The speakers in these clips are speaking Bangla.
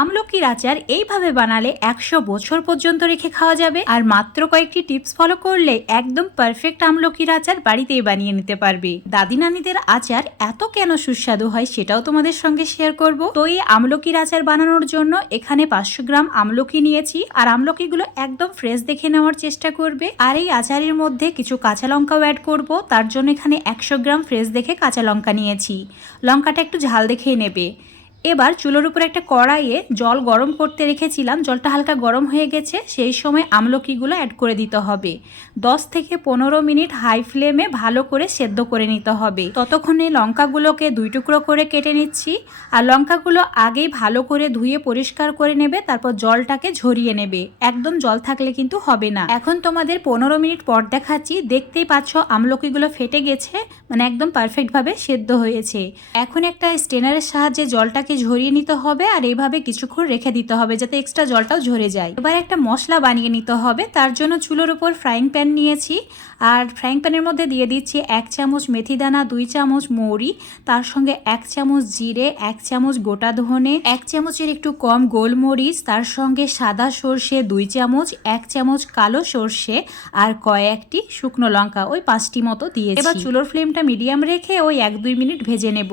আমলকির আচার এইভাবে বানালে একশো বছর পর্যন্ত রেখে খাওয়া যাবে। আর মাত্র কয়েকটি টিপস ফলো করলে একদম পারফেক্ট আমলকির আচার বাড়িতেই বানিয়ে নিতে পারবে। দাদি নানিদের আচার এত কেন সুস্বাদু হয় সেটাও তোমাদের সঙ্গে শেয়ার করব। তো এই আমলকির আচার বানানোর জন্য এখানে পাঁচশো গ্রাম আমলকি নিয়েছি। আর আমলকিগুলো একদম ফ্রেশ দেখে নেওয়ার চেষ্টা করবে। আর এই আচারের মধ্যে কিছু কাঁচা লঙ্কাও অ্যাড করব। তার জন্য এখানে একশো গ্রাম ফ্রেশ দেখে কাঁচা লঙ্কা নিয়েছি। লঙ্কাটা একটু ঝাল দেখেই নেবে। এবার চুলোর উপর একটা কড়াইয়ে জল গরম করতে রেখেছিলাম। জলটা হালকা গরম হয়ে গেছে, সেই সময় আমলকিগুলো অ্যাড করে দিতে হবে। 10 থেকে পনেরো মিনিট হাই ফ্লেমে ভালো করে সেদ্ধ করে নিতে হবে। ততক্ষণে লঙ্কাগুলোকে দুই টুকরো করে কেটে নিচ্ছি। আর লঙ্কাগুলো আগেই ভালো করে ধুয়ে পরিষ্কার করে নেবে, তারপর জলটাকে ঝরিয়ে নেবে। একদম জল থাকলে কিন্তু হবে না। এখন তোমাদের পনেরো মিনিট পর দেখাচ্ছি। দেখতেই পাচ্ছ আমলকিগুলো ফেটে গেছে মানে একদম পারফেক্টভাবে সেদ্ধ হয়েছে। এখন একটা স্টেনারের সাহায্যে জলটাকে ঝরিয়ে নিতে হবে আর এইভাবে কিছুক্ষণ রেখে দিতে হবে যাতে এক্সট্রা জলটাও ঝরে যায়। এবার একটা মশলা বানিয়ে নিতে হবে। তার জন্য চুলোর উপর ফ্রাইং প্যান নিয়েছি। আর ফ্রাইং প্যানের মধ্যে দিয়ে দিচ্ছি এক চামচ মেথি দানা, দুই চামচ মৌরি, তার সঙ্গে এক চামচ জিরে, এক চামচ গোটা ধনে, এক চামচের একটু কম গোলমরিচ, তার সঙ্গে সাদা সর্ষে, দুই চামচ, এক চামচ কালো সর্ষে আর কয়েকটি শুকনো লঙ্কা ওই পাঁচটি মতো দিয়েছি। এবার চুলোর ফ্লেমটা মিডিয়াম রেখে ওই এক দুই মিনিট ভেজে নেব।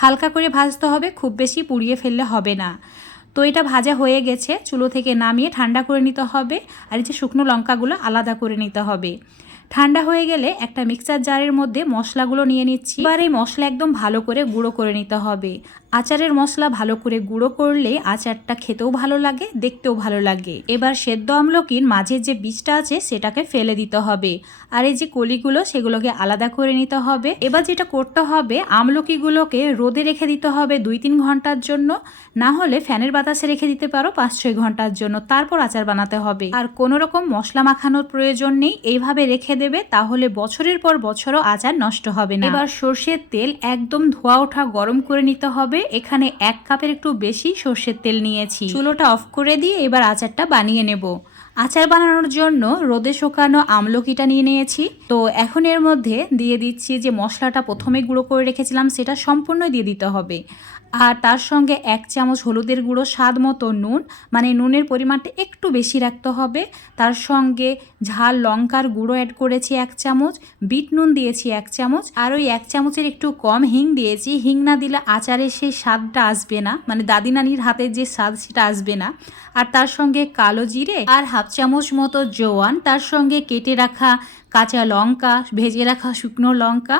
হালকা করে ভাজতে হবে, খুব বেশি পুড়িয়ে ফেললে হবে না। তো এটা ভাজা হয়ে গেছে, চুলো থেকে নামিয়ে ঠান্ডা করে নিতে হবে, আর এই যে শুকনো লঙ্কাগুলো আলাদা করে নিতে হবে। ঠান্ডা হয়ে গেলে একটা মিক্সার জারের মধ্যে মশলাগুলো নিয়ে নিচ্ছি। এবার এই মশলা একদম ভালো করে গুঁড়ো করে নিতে হবে। আচারের মশলা ভালো করে গুঁড়ো করলে আচারটা খেতেও ভালো লাগে, দেখতেও ভালো লাগে। এবার সেদ্ধ আমলকির মাঝে যে বীজটা আছে সেটাকে ফেলে দিতে হবে। আর এই যে কলিগুলো সেগুলোকে আলাদা করে নিতে হবে। এবার যেটা করতে হবে, আমলকিগুলোকে রোদে রেখে দিতে হবে দুই তিন ঘণ্টার জন্য। না হলে ফ্যানের বাতাসে রেখে দিতে পারো পাঁচ ছয় ঘণ্টার জন্য। তারপর আচার বানাতে হবে। আর কোনো রকম মশলা মাখানোর প্রয়োজন নেই। এইভাবে রেখে দেবে, তাহলে বছরের পর বছরও আচার নষ্ট হবে না। এবার সর্ষের তেল একদম ধোয়া ওঠা গরম করে নিতে হবে। এখানে এক কাপের একটু বেশি সর্ষের তেল নিয়েছি। চুলোটা অফ করে দিয়ে এবার আচারটা বানিয়ে নেব। আচার বানানোর জন্য রোদে শুকানো আমলকিটা নিয়ে নিয়েছি। তো এখন এর মধ্যে দিয়ে দিচ্ছি যে মশলাটা প্রথমে গুঁড়ো করে রেখেছিলাম, সেটা সম্পূর্ণ দিয়ে দিতে হবে। আর তার সঙ্গে এক চামচ হলুদের গুঁড়ো, স্বাদ মতো নুন মানে নুনের পরিমাণটা একটু বেশি রাখতে হবে। তার সঙ্গে ঝাল লঙ্কার গুঁড়ো অ্যাড করেছি এক চামচ, বিট নুন দিয়েছি এক চামচ, আর ওই এক চামচের একটু কম হিং দিয়েছি। হিং না দিলে আচারের সেই স্বাদটা আসবে না মানে দাদি নানির হাতের যে স্বাদ সেটা আসবে না। আর তার সঙ্গে কালো জিরে আর হাফ চামচ মতো জোয়ান, তার সঙ্গে কেটে রাখা কাঁচা লঙ্কা, ভেজে রাখা শুকনো লঙ্কা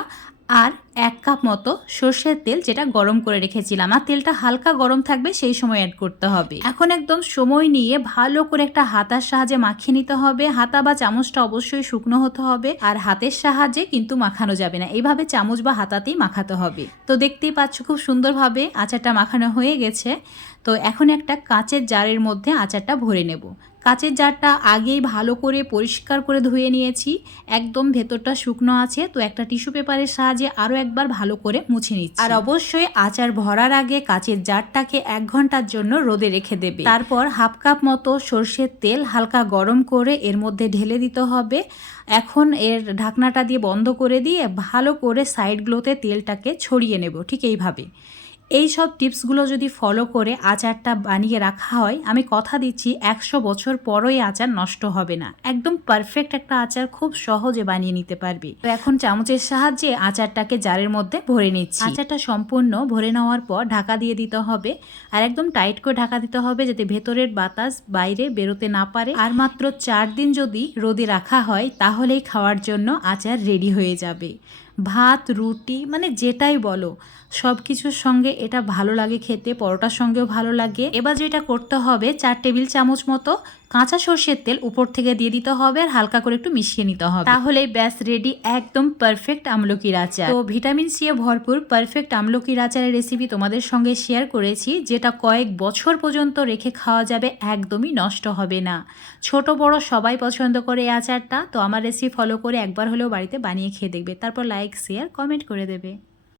আর এক কাপ মতো সর্ষের তেল যেটা গরম করে রেখেছিলাম। আর তেলটা হালকা গরম থাকবে, সেই সময় অ্যাড করতে হবে। এখন একদম সময় নিয়ে ভালো করে একটা হাতার সাহায্যে মাখিয়ে নিতে হবে। হাতা বা চামচটা অবশ্যই শুকনো হতে হবে। আর হাতের সাহায্যে কিন্তু মাখানো যাবে না। এইভাবে চামচ বা হাতাতেই মাখাতে হবে। তো দেখতেই পাচ্ছ খুব সুন্দরভাবে আচারটা মাখানো হয়ে গেছে। তো এখন একটা কাঁচের জারের মধ্যে আচারটা ভরে নেব। কাঁচের জারটা আগেই ভালো করে পরিষ্কার করে ধুয়ে নিয়েছি। একদম ভেতরটা শুকনো আছে তো একটা টিস্যু পেপারের সাহায্যে আরও একবার ভালো করে মুছে নিচ্ছি। আর অবশ্যই আচার ভরার আগে কাঁচের জারটাকে এক ঘণ্টার জন্য রোদে রেখে দেবে। তারপর হাফ কাপ মতো সর্ষের তেল হালকা গরম করে এর মধ্যে ঢেলে দিতে হবে। এখন এর ঢাকনাটা দিয়ে বন্ধ করে দিয়ে ভালো করে সাইডগুলোতে তেলটাকে ছড়িয়ে নেব ঠিক এইভাবে। এই সব টিপসগুলো যদি ফলো করে আচারটা বানিয়ে রাখা হয়, আমি কথা দিচ্ছি একশো বছর পরই আচার নষ্ট হবে না। একদম পারফেক্ট একটা আচার খুব সহজে বানিয়ে নিতে পারবি। তো এখন চামচের সাহায্যে আচারটাকে জারের মধ্যে ভরে নিচ্ছি। আচারটা সম্পূর্ণ ভরে নেওয়ার পর ঢাকা দিয়ে দিতে হবে। আর একদম টাইট করে ঢাকা দিতে হবে যাতে ভেতরের বাতাস বাইরে বেরোতে না পারে। আর মাত্র চার দিন যদি রোদে রাখা হয়, তাহলেই খাওয়ার জন্য আচার রেডি হয়ে যাবে। ভাত, রুটি মানে যেটাই বলো সব কিছুর সঙ্গে এটা ভালো লাগে খেতে, পরোটার সঙ্গেও ভালো লাগে। এবার যেটা করতে হবে, চার টেবিল চামচ মতো কাঁচা সর্ষের তেল উপর থেকে দিয়ে দিতে হবে আর হালকা করে একটু মিশিয়ে নিতে হবে। তাহলে ব্যাস রেডি একদম পারফেক্ট আমলকির আচার। তো ভিটামিন সি এ ভরপুর পারফেক্ট আমলকির আচারের রেসিপি তোমাদের সঙ্গে শেয়ার করেছি, যেটা কয়েক বছর পর্যন্ত রেখে খাওয়া যাবে, একদমই নষ্ট হবে না। ছোট, বড় সবাই পছন্দ করে এই আচারটা, তো আমার রেসিপি ফলো করে একবার হলেও বাড়িতে বানিয়ে খেয়ে দেখবে। তারপর লাইক শেয়ার কমেন্ট করে দেবে।